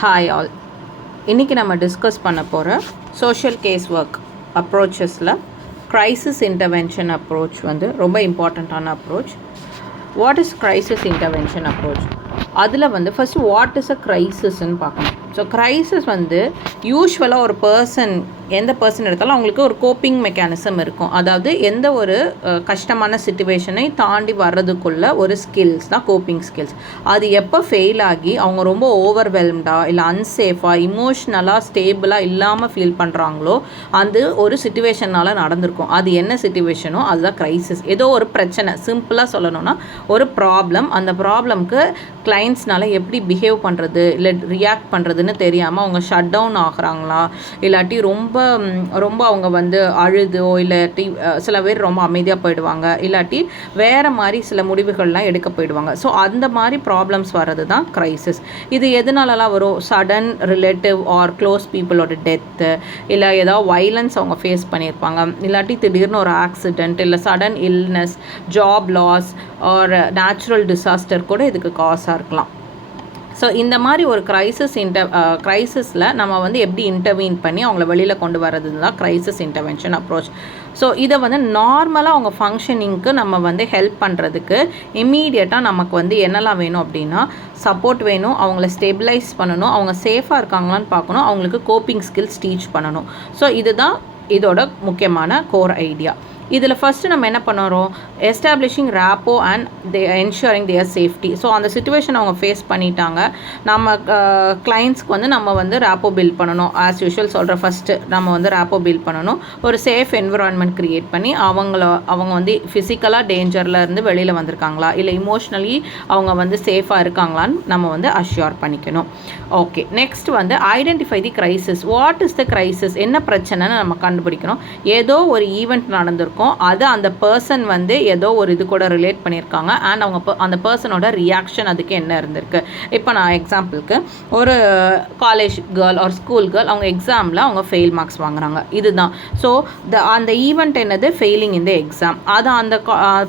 Hi all. இன்றைக்கி நம்ம discuss பண்ண போகிற சோஷியல் கேஸ் ஒர்க் அப்ரோச்சஸில் க்ரைசிஸ் இன்டர்வென்ஷன் அப்ரோச் வந்து ரொம்ப இம்பார்ட்டண்ட்டான approach. What is crisis intervention approach? அதில் வந்து ஃபஸ்ட்டு வாட் இஸ் அ க்ரைசிஸ்ன்னு பார்க்கணும். ஸோ க்ரைசிஸ் வந்து யூஸ்வலாக ஒரு எந்த பர்சன் எடுத்தாலும் அவங்களுக்கு ஒரு கோப்பிங் மெக்கானிசம் இருக்கும். அதாவது எந்த ஒரு கஷ்டமான சிச்சுவேஷனை தாண்டி வர்றதுக்குள்ள ஒரு ஸ்கில்ஸ் தான் கோப்பிங் ஸ்கில்ஸ். அது எப்போ ஃபெயில் ஆகி அவங்க ரொம்ப ஓவர்வெல்ம்டாக இல்லை அன்சேஃபாக இமோஷ்னலாக ஸ்டேபிளாக இல்லாமல் ஃபீல் பண்ணுறாங்களோ அது ஒரு சிச்சுவேஷனால் நடந்திருக்கும். அது என்ன சிச்சுவேஷனோ அதுதான் க்ரைசிஸ். ஏதோ ஒரு பிரச்சனை, சிம்பிளாக சொல்லணும்னா ஒரு ப்ராப்ளம். அந்த ப்ராப்ளம்க்கு கிளைண்ட்ஸ்னால எப்படி பிஹேவ் பண்ணுறது இல்லை ரியாக்ட் பண்ணுறதுன்னு தெரியாமல் அவங்க ஷட் டவுன் ஆகுறாங்களா, இல்லாட்டி ரொம்ப அவங்க வந்து அழுதோ, இல்லாட்டி சில பேர் ரொம்ப அமைதியாக போயிடுவாங்க, இல்லாட்டி வேறு மாதிரி சில முடிவுகள்லாம் எடுக்க போயிடுவாங்க. ஸோ அந்த மாதிரி ப்ராப்ளம்ஸ் வர்றது தான் க்ரைசிஸ். இது எதனாலலாம் வரும்? சடன் ரிலேட்டிவ் ஆர் க்ளோஸ் பீப்புளோட டெத்து, இல்லை ஏதாவது வைலன்ஸ் அவங்க ஃபேஸ் பண்ணியிருப்பாங்க, இல்லாட்டி திடீர்னு ஒரு ஆக்சிடெண்ட், இல்லை sudden illness, job loss or natural disaster கூட இதுக்கு காசாக இருக்கலாம். ஸோ இந்த மாதிரி ஒரு க்ரைசிஸில் நம்ம வந்து எப்படி இன்டர்வீன் பண்ணி அவங்கள வெளியில் கொண்டு வர்றது தான் க்ரைசிஸ் இன்டர்வென்ஷன் அப்ரோச். ஸோ இதை வந்து நார்மலாக அவங்க ஃபங்க்ஷனிங்க்கு நம்ம வந்து ஹெல்ப் பண்ணுறதுக்கு இம்மீடியட்டாக நமக்கு வந்து என்னெல்லாம் வேணும் அப்படின்னா, சப்போர்ட் வேணும், அவங்கள ஸ்டெபிலைஸ் பண்ணணும், அவங்க சேஃபாக இருக்காங்களான்னு பார்க்கணும், அவங்களுக்கு கோப்பிங் ஸ்கில்ஸ் டீச் பண்ணணும். ஸோ இதுதான் இதோட முக்கியமான கோர் ஐடியா. இதில் ஃபஸ்ட்டு நம்ம என்ன பண்ணுறோம்? Establishing rapport and ensuring their safety. So அந்த சிச்சுவேஷன் அவங்க ஃபேஸ் பண்ணிட்டாங்க. நம்ம கிளைண்ட்ஸ்க்கு வந்து நம்ம வந்து ரேப்போ பில்ட் பண்ணணும். ஆஸ் யூஷுவல் சொல்கிற ஃபஸ்ட்டு நம்ம வந்து ரேப்போ பில்ட் பண்ணணும். ஒரு சேஃப் என்விரான்மெண்ட் க்ரியேட் பண்ணி அவங்க வந்து ஃபிசிக்கலாக டேஞ்சரில் இருந்து வெளியில் வந்திருக்காங்களா, இல்லை இமோஷ்னலி அவங்க வந்து சேஃபாக இருக்காங்களான்னு நம்ம வந்து அஷ்யூர் பண்ணிக்கணும். ஓகே, நெக்ஸ்ட் வந்து identify the crisis. What is the crisis? என்ன பிரச்சனைன்னு நம்ம கண்டுபிடிக்கணும். ஏதோ ஒரு ஈவெண்ட் நடந்திருக்கும், அது அந்த பர்சன் வந்து ஏதோ ஒரு இது கூட ரிலேட் பண்ணியிருக்காங்க அண்ட் அந்த பர்சனோட ரியாக்ஷன் அதுக்கு என்ன இருந்திருக்கு. இப்போ நான் எக்ஸாம்பிளுக்கு ஒரு காலேஜ் கேர்ள் ஒரு ஸ்கூல் கேர்ள், அவங்க எக்ஸாமில் அவங்க ஃபெயில் மார்க்ஸ் வாங்குறாங்க. இதுதான். ஸோ அந்த ஈவெண்ட் என்னது? ஃபெயிலிங் இந்த எக்ஸாம். அதை அந்த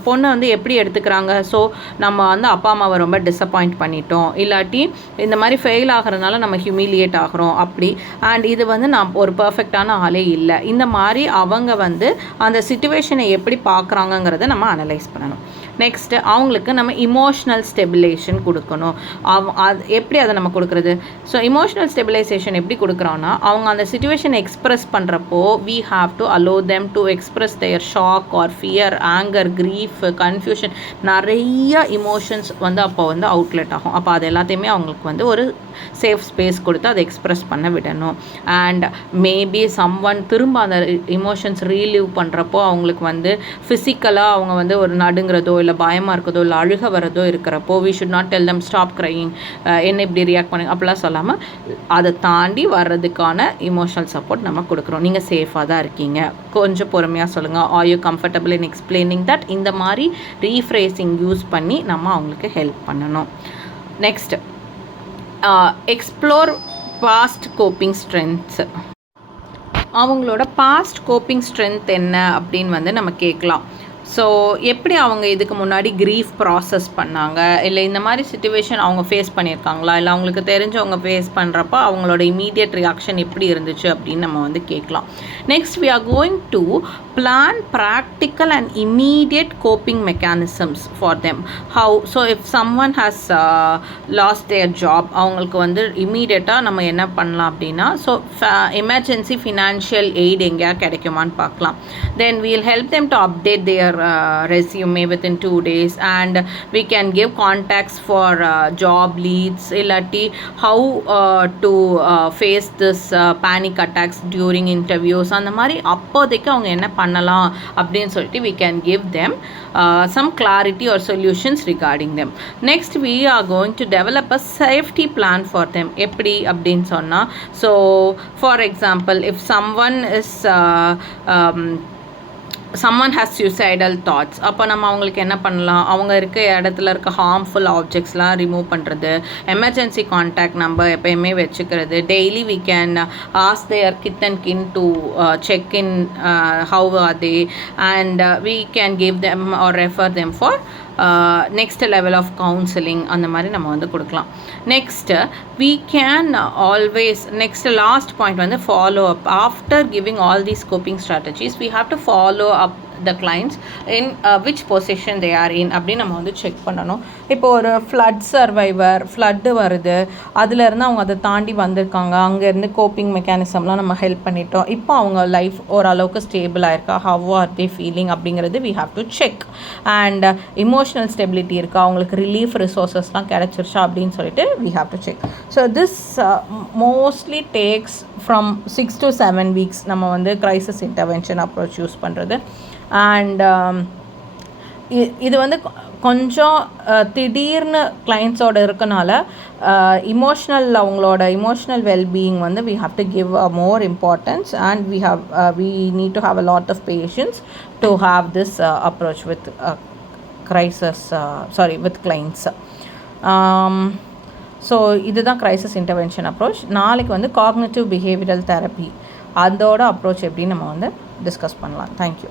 பொண்ணு வந்து எப்படி எடுத்துக்கிறாங்க? ஸோ நம்ம வந்து அப்பா அம்மாவை ரொம்ப டிசப்பாயிண்ட் பண்ணிட்டோம், இல்லாட்டி இந்த மாதிரி ஃபெயில் ஆகிறதுனால நம்ம ஹியூமிலியேட் ஆகிறோம் அப்படி. அண்ட் இது வந்து நான் ஒரு பர்ஃபெக்டான ஆளே இல்லை. இந்த மாதிரி அவங்க வந்து அந்த சிச்சுவேஷனை எப்படி பார்க்குறாங்கங்கிறத நம்ம அனலைஸ் பண்ணணும். நெக்ஸ்ட்டு அவங்களுக்கு நம்ம இமோஷ்னல் ஸ்டெபிலைசேஷன் கொடுக்கணும். அது எப்படி அதை நம்ம கொடுக்குறது? ஸோ இமோஷ்னல் ஸ்டெபிலைசேஷன் எப்படி கொடுக்குறோன்னா, அவங்க அந்த சிச்சுவேஷனை எக்ஸ்ப்ரெஸ் பண்ணுறப்போ we have to allow them to express their shock or fear, anger, grief, confusion, நிறைய இமோஷன்ஸ் வந்து அப்போ வந்து அவுட்லெட் ஆகும். அப்போ அது எல்லாத்தையுமே அவங்களுக்கு வந்து ஒரு சேஃப் ஸ்பேஸ் கொடுத்து அதை எக்ஸ்ப்ரெஸ் பண்ண விடணும். அண்ட் மேபி சம்ஒன் திரும்ப அந்த இமோஷன்ஸ் ரீலீவ் பண்ணுறப்போ அவங்களுக்கு வந்து ஃபிசிக்கலாக அவங்க வந்து ஒரு நடுங்கிறதோ இல்லை பயமாக இருக்கிறதோ இல்லை அழுக வரதோ இருக்கிறப்போ we should not tell them stop crying, என்ன இப்படி ரியாக்ட் பண்ணுங்க அப்படிலாம் சொல்லாமல் அதை தாண்டி வர்றதுக்கான இமோஷனல் சப்போர்ட் நம்ம கொடுக்குறோம். நீங்கள் சேஃபாக தான் இருக்கீங்க, கொஞ்சம் பொறுமையாக சொல்லுங்கள், are you comfortable in explaining that, இந்த மாதிரி ரீஃப்ரேசிங் யூஸ் பண்ணி நம்ம அவங்களுக்கு ஹெல்ப் பண்ணணும். Next explore past coping strengths. அவங்களோட பாஸ்ட் கோப்பிங் ஸ்ட்ரென்த் என்ன அப்படின்னு வந்து நம்ம கேட்கலாம். ஸோ எப்படி அவங்க இதுக்கு முன்னாடி க்ரீஃப் ப்ராசஸ் பண்ணாங்க, இல்லை இந்த மாதிரி சிச்சுவேஷன் அவங்க ஃபேஸ் பண்ணியிருக்காங்களா, இல்லை அவங்களுக்கு தெரிஞ்சவங்க ஃபேஸ் பண்ணுறப்போ அவங்களோட இமீடியட் ரியாக்ஷன் எப்படி இருந்துச்சு அப்படின்னு நம்ம வந்து கேட்கலாம். Next we are going to plan practical and immediate coping mechanisms for them. How? So if someone has lost their job, அவங்களுக்கு வந்து இமீடியட்டாக நம்ம என்ன பண்ணலாம் அப்படின்னா, ஸோ எமர்ஜென்சி ஃபினான்ஷியல் எய்ட் எங்கேயா கிடைக்குமான்னு பார்க்கலாம். Then we will help them to update their resume within 2 days, and we can give contacts for job leads, illati how to face this panic attacks during interviews. அந்த மாதிரி அப்போதைக்கு அவங்க என்ன பண்ணலாம் அப்படின்னு சொல்லிட்டு we can give them some clarity or solutions regarding them. Next we are going to develop a safety plan for them. எப்படி அப்படின்னு சொன்னால், so for example if someone has suicidal thoughts, அப்போ நம்ம அவங்களுக்கு என்ன பண்ணலாம்? அவங்க இருக்க இடத்துல இருக்க ஹார்ம்ஃபுல் ஆப்ஜெக்ட்ஸ்லாம் ரிமூவ் பண்ணுறது, எமர்ஜென்சி கான்டாக்ட் நம்பர் எப்பயுமே வச்சுக்கிறது, daily we can ask their kith and kin to check in how are they, and we can give them or refer them for next level of counselling அந்த மாதிரி நம்ம வந்து கொடுக்கலாம். Next we can always next last point வந்து follow up after giving all these coping strategies we have to follow up the clients in which position they are in அப்படின்னு நம்ம வந்து check பண்ணணும். இப்போ ஒரு ஃப்ளட் சர்வைவர், ஃப்ளட்டு வருது, அதுலேருந்து அவங்க அதை தாண்டி வந்திருக்காங்க, அங்கேருந்து கோப்பிங் மெக்கானிசம்லாம் நம்ம ஹெல்ப் பண்ணிட்டோம், இப்போ அவங்க லைஃப் ஓரளவுக்கு ஸ்டேபிளாக இருக்கா, ஹவ் ஆர் தே ஃபீலிங் அப்படிங்கிறது we have to check. And emotional stability இருக்கா, அவங்களுக்கு ரிலீஃப் ரிசோர்ஸஸ்லாம் கிடச்சிருச்சா அப்படின்னு சொல்லிட்டு we have to check. So this mostly takes from 6 to 7 weeks நம்ம வந்து க்ரைசிஸ் இன்டர்வென்ஷன் அப்ரோச் யூஸ் பண்ணுறது. அண்ட் இது வந்து கொஞ்சம் திடீர்னு கிளைண்ட்ஸோடு இருக்கனால அவங்களோட இமோஷ்னல் வெல்பீயிங் வந்து we have to give a more importance and we need to have a lot of patience to have this approach with with clients. So இதுதான் க்ரைசிஸ் இன்டர்வென்ஷன் அப்ரோச். நாளைக்கு வந்து காக்னிட்டிவ் பிஹேவியரல் தெரப்பி அதோட approach எப்படின்னு நம்ம வந்து discuss பண்ணலாம். Thank you.